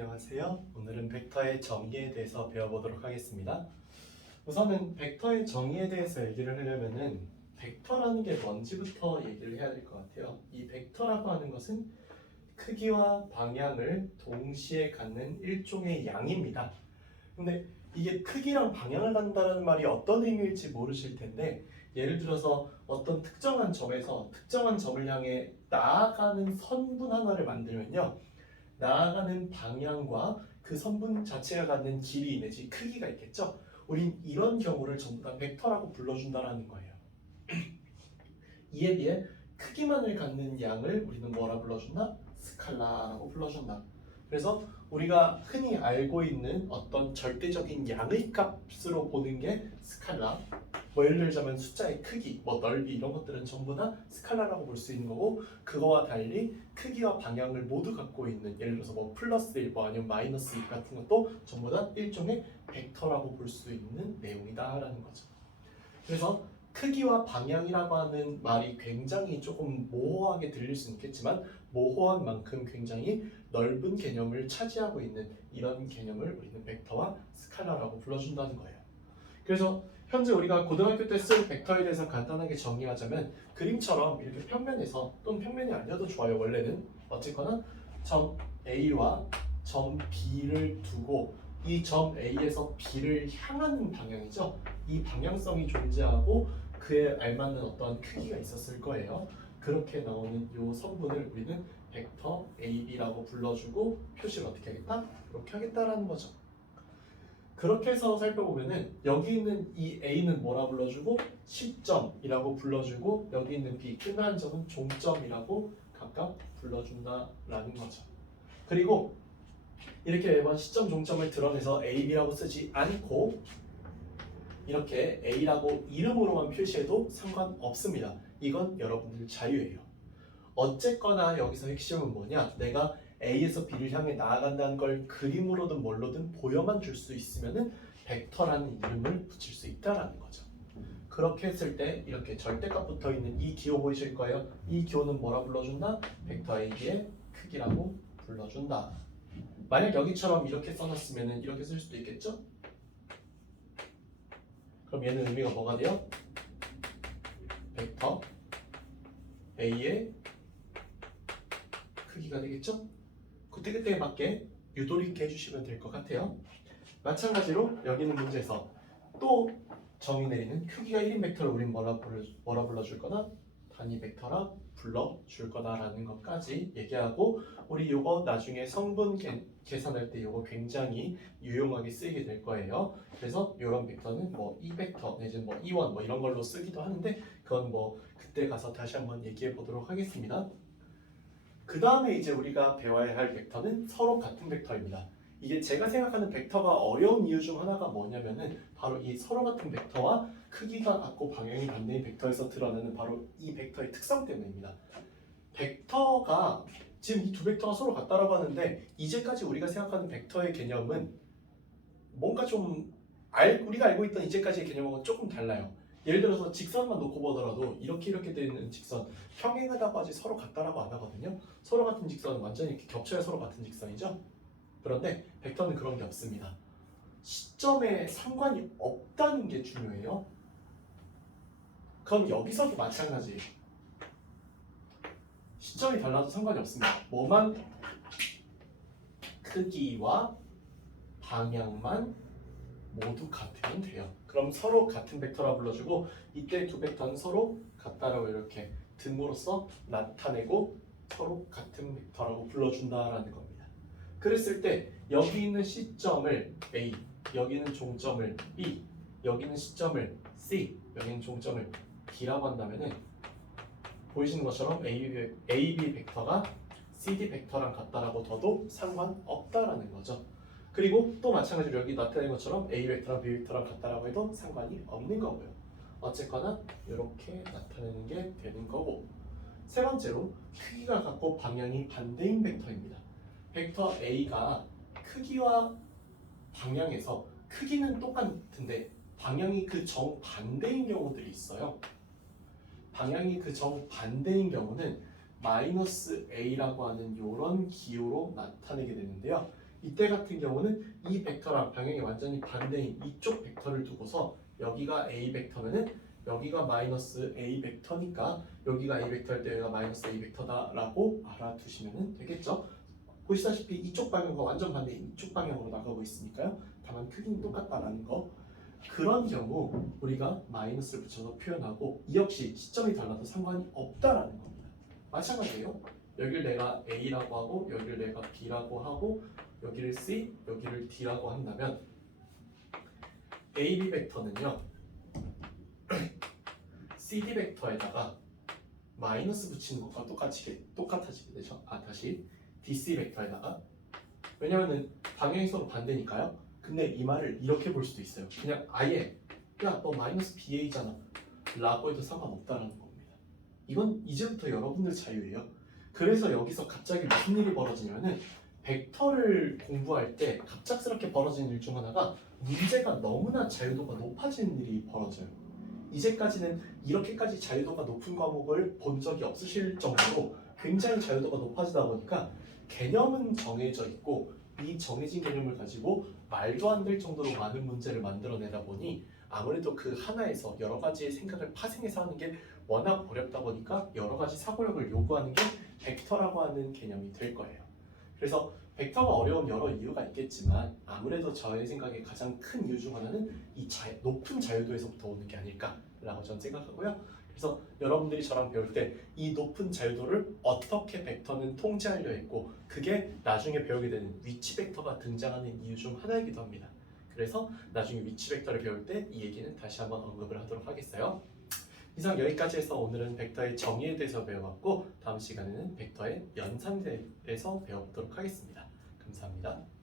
안녕하세요. 오늘은 벡터의 정의에 대해서 배워보도록 하겠습니다. 우선은 벡터의 정의에 대해서 얘기를 하려면은 벡터라는 게 뭔지부터 얘기를 해야 될 것 같아요. 이 벡터라고 하는 것은 크기와 방향을 동시에 갖는 일종의 양입니다. 근데 이게 크기랑 방향을 갖는다는 말이 어떤 의미일지 모르실 텐데, 예를 들어서 어떤 특정한 점에서 특정한 점을 향해 나아가는 선분 하나를 만들면요, 나아가는 방향과 그 선분 자체가 갖는 길이 내지 크기가 있겠죠. 우린 이런 경우를 전부 다 벡터라고 불러준다라는 거예요. 이에 비해 크기만을 갖는 양을 우리는 뭐라 불러준다? 스칼라라고 불러준다. 그래서 우리가 흔히 알고 있는 어떤 절대적인 양의 값으로 보는 게 스칼라, 뭐 예를 들자면 숫자의 크기, 뭐 넓이 이런 것들은 전부 다 스칼라라고 볼 수 있는 거고, 그거와 달리 크기와 방향을 모두 갖고 있는, 예를 들어서 뭐 플러스 1, 뭐 아니면 마이너스 1 같은 것도 전부 다 일종의 벡터라고 볼 수 있는 내용이다라는 거죠. 그래서 크기와 방향이라고 하는 말이 굉장히 조금 모호하게 들릴 수 있겠지만, 모호한 만큼 굉장히 넓은 개념을 차지하고 있는 이런 개념을 우리는 벡터와 스칼라라고 불러준다는 거예요. 그래서 현재 우리가 고등학교 때 쓸 벡터에 대해서 간단하게 정리하자면, 그림처럼 이렇게 평면에서, 또는 평면이 아니어도 좋아요, 원래는 어쨌거나 점 A와 점 B를 두고 이 점 A에서 B를 향하는 방향이죠. 이 방향성이 존재하고 그에 알맞는 어떤 크기가 있었을 거예요. 그렇게 나오는 이 선분을 우리는 벡터 AB라고 불러주고 표시를 어떻게 하겠다? 이렇게 하겠다라는 거죠. 그렇게 해서 살펴보면은 여기 있는 이 A는 뭐라 불러주고 시점이라고 불러주고, 여기 있는 B 끝나는 점은 종점이라고 각각 불러준다라는 거죠. 그리고 이렇게 매번 시점 종점을 드러내서 A, B라고 쓰지 않고 이렇게 A라고 이름으로만 표시해도 상관없습니다. 이건 여러분들 자유예요. 어쨌거나 여기서 핵심은 뭐냐? 내가 A에서 B를 향해 나아간다는 걸 그림으로든 뭘로든 보여만 줄 수 있으면은 벡터라는 이름을 붙일 수 있다라는 거죠. 그렇게 했을 때 이렇게 절대값 붙어 있는 이 기호 보이실 거예요. 이 기호는 뭐라 불러준다? 벡터 AB의 크기라고 불러준다. 만약 여기처럼 이렇게 써놨으면은 이렇게 쓸 수도 있겠죠? 그럼 얘는 의미가 뭐가 돼요? 벡터 A의 크기가 되겠죠? 그때그때에 맞게 유도리 있게 해주시면 될 것 같아요. 마찬가지로 여기는 문제에서 또 정의 내리는 크기가 1인 벡터를 우린 뭐라 불러줄 거다? 단위 벡터라 불러줄 거다라는 것까지 얘기하고, 우리 요거 나중에 성분 계산할 때 요거 굉장히 유용하게 쓰이게 될 거예요. 그래서 요런 벡터는 뭐 E 벡터 내지는 뭐 E1 뭐 이런 걸로 쓰기도 하는데, 그건 뭐 그때 가서 다시 한번 얘기해 보도록 하겠습니다. 그 다음에 이제 우리가 배워야 할 벡터는 서로 같은 벡터입니다. 이게 제가 생각하는 벡터가 어려운 이유 중 하나가 뭐냐면은 바로 이 서로 같은 벡터와 크기가 같고 방향이 반대인 벡터에서 드러나는 바로 이 벡터의 특성 때문입니다. 벡터가 지금 이 두 벡터가 서로 같다라고 하는데, 이제까지 우리가 생각하는 벡터의 개념은 뭔가 좀 우리가 알고 있던 이제까지의 개념하고 조금 달라요. 예를 들어서 직선만 놓고 보더라도 이렇게 되는 직선 평행하다고 하지 서로 같다라고 안 하거든요. 서로 같은 직선은 완전히 이렇게 겹쳐야 서로 같은 직선이죠. 그런데 벡터는 그런 게 없습니다. 시점에 상관이 없다는 게 중요해요. 그럼 여기서도 마찬가지예요. 시점이 달라도 상관이 없습니다. 뭐만? 크기와 방향만 모두 같으면 돼요. 그럼 서로 같은 벡터라 불러주고, 이때 두 벡터는 서로 같다라고 이렇게 등으로써 나타내고 서로 같은 벡터라고 불러준다라는 겁니다. 그랬을 때 여기 있는 시점을 A, 여기 있는 종점을 B, 여기 있는 시점을 C, 여기 있는 종점을 D라고 한다면은 보이시는 것처럼 AB 벡터가 CD 벡터랑 같다라고 둬도 상관없다라는 거죠. 그리고 또 마찬가지로 여기 나타낸 것처럼 A 벡터랑 B 벡터랑 같다라고 해도 상관이 없는 거고요. 어쨌거나 이렇게 나타내는 게 되는 거고, 세 번째로 크기가 같고 방향이 반대인 벡터입니다. 벡터 A가 크기와 방향에서 크기는 똑같은데 방향이 그 정반대인 경우들이 있어요. 방향이 그 정반대인 경우는 마이너스 A라고 하는 이런 기호로 나타내게 되는데요. 이때 같은 경우는 이 벡터랑 방향이 완전히 반대인 이쪽 벡터를 두고서 여기가 A 벡터면은 여기가 마이너스 A 벡터니까 여기가 A 벡터일 때 여기가 마이너스 A 벡터다라고 알아두시면 되겠죠. 보시다시피 이쪽 방향과 완전 반대인 이쪽 방향으로 나가고 있으니까요. 다만 크기는 똑같다라는 거. 그런 경우 우리가 마이너스를 붙여서 표현하고 이 역시 시점이 달라도 상관이 없다라는 겁니다. 마찬가지예요. 여기를 내가 A라고 하고 여기를 내가 B라고 하고 여기를 C, 여기를 D라고 한다면 AB 벡터는요 CD 벡터에다가 마이너스 붙이는 것과 똑같아지게 되죠. 다시 DC 벡터에다가 왜냐면은 방향이 서로 반대니까요. 근데 이 말을 이렇게 볼 수도 있어요. 그냥 아예 야 너 마이너스 BA잖아 라고 해도 상관없다는 겁니다. 이건 이제부터 여러분들 자유예요. 그래서 여기서 갑자기 무슨 일이 벌어지냐면은 벡터를 공부할 때 갑작스럽게 벌어지는 일 중 하나가 문제가 너무나 자유도가 높아지는 일이 벌어져요. 이제까지는 이렇게까지 자유도가 높은 과목을 본 적이 없으실 정도로 굉장히 자유도가 높아지다 보니까 개념은 정해져 있고 이 정해진 개념을 가지고 말도 안 될 정도로 많은 문제를 만들어내다 보니 아무래도 그 하나에서 여러 가지의 생각을 파생해서 하는 게 워낙 어렵다 보니까 여러 가지 사고력을 요구하는 게 벡터라고 하는 개념이 될 거예요. 그래서 벡터가 어려운 여러 이유가 있겠지만 아무래도 저의 생각에 가장 큰 이유 중 하나는 이 높은 자유도에서부터 오는 게 아닐까라고 저는 생각하고요. 그래서 여러분들이 저랑 배울 때 이 높은 자유도를 어떻게 벡터는 통제하려 했고 그게 나중에 배우게 되는 위치 벡터가 등장하는 이유 중 하나이기도 합니다. 그래서 나중에 위치 벡터를 배울 때 이 얘기는 다시 한번 언급을 하도록 하겠어요. 이상 여기까지 해서 오늘은 벡터의 정의에 대해서 배워봤고 다음 시간에는 벡터의 연산에 대해서 배워보도록 하겠습니다. 감사합니다.